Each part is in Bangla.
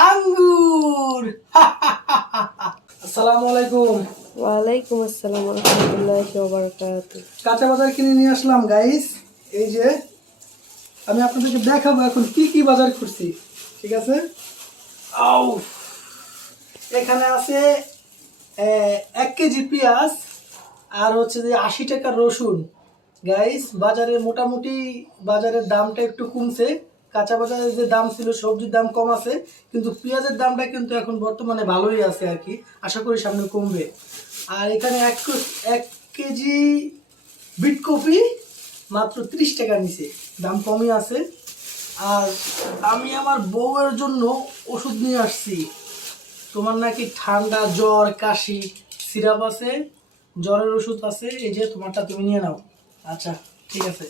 আঙ্গুর। আসসালামু আলাইকুম। ওয়ালাইকুম আসসালাম ওয়া রাহমাতুল্লাহি ওয়া বারাকাতুহু। কাঁচা বাজার কিনে নিয়ে আসলাম গাইস। এই যে আমি আপনাদেরকে দেখাবো এখন কি কি বাজার করছি, ঠিক আছে? আউ, এখানে আছে 1 কেজি পেঁয়াজ আর হচ্ছে যে 80 টাকার রসুন। গাইস বাজারে মোটামুটি বাজারের দামটা একটু কমছে। কাঁচা বাজারের যে দাম ছিল সবজির দাম কম আছে, কিন্তু পেঁয়াজের দামটা কিন্তু এখন বর্তমানে ভালোই আছে আর কি। আশা করি সামনে কমবে। আর এখানে 1 কেজি বিটকপি মাত্র 30 টাকা নিছে, দাম কমই আছে। আর আমি আমার বউয়ের জন্য ওষুধ নিয়ে আসছি। তোমার নাকি ঠান্ডা জ্বর কাশি, সিরাপ আছে, জ্বরের ওষুধ আছে, এই যে তোমারটা তুমি নিয়ে নাও। আচ্ছা ঠিক আছে।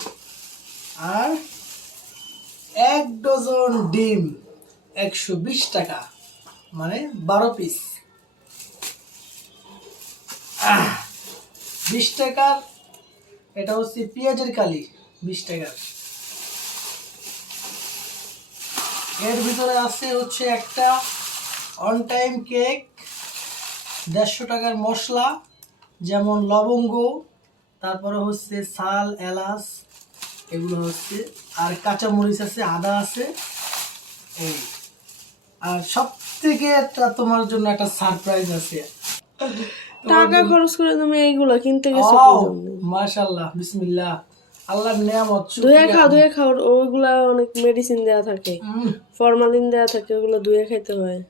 আর 1 ডজন ডিম 120 টাকা, মানে 12 পিস। 20 টাকার এটা হচ্ছে পেঁয়াজের কালি, 20 টাকার। এর ভিতরে আছে হচ্ছে একটা অন টাইম কেক, 150 টাকার মশলা যেমন লবঙ্গ, তারপরে হচ্ছে শাল এলাচ, এগুলো হচ্ছে। আর কাঁচা মরিচ আছে, আদা আছে, এই। আর সব থেকে একটা তোমার জন্য একটা সারপ্রাইজ আছে। টাকা খরচ করে তুমি এইগুলা কিনতে গেছো ও কি জন্য? মাশাআল্লাহ, বিসমিল্লাহ, আল্লাহর নিয়ামত। ধুয়ে খাও, ওইগুলা অনেক মেডিসিন দেয়া থাকে, ফরমালিন দেয়া থাকে, ওগুলো ধুয়ে খাইতে হয়।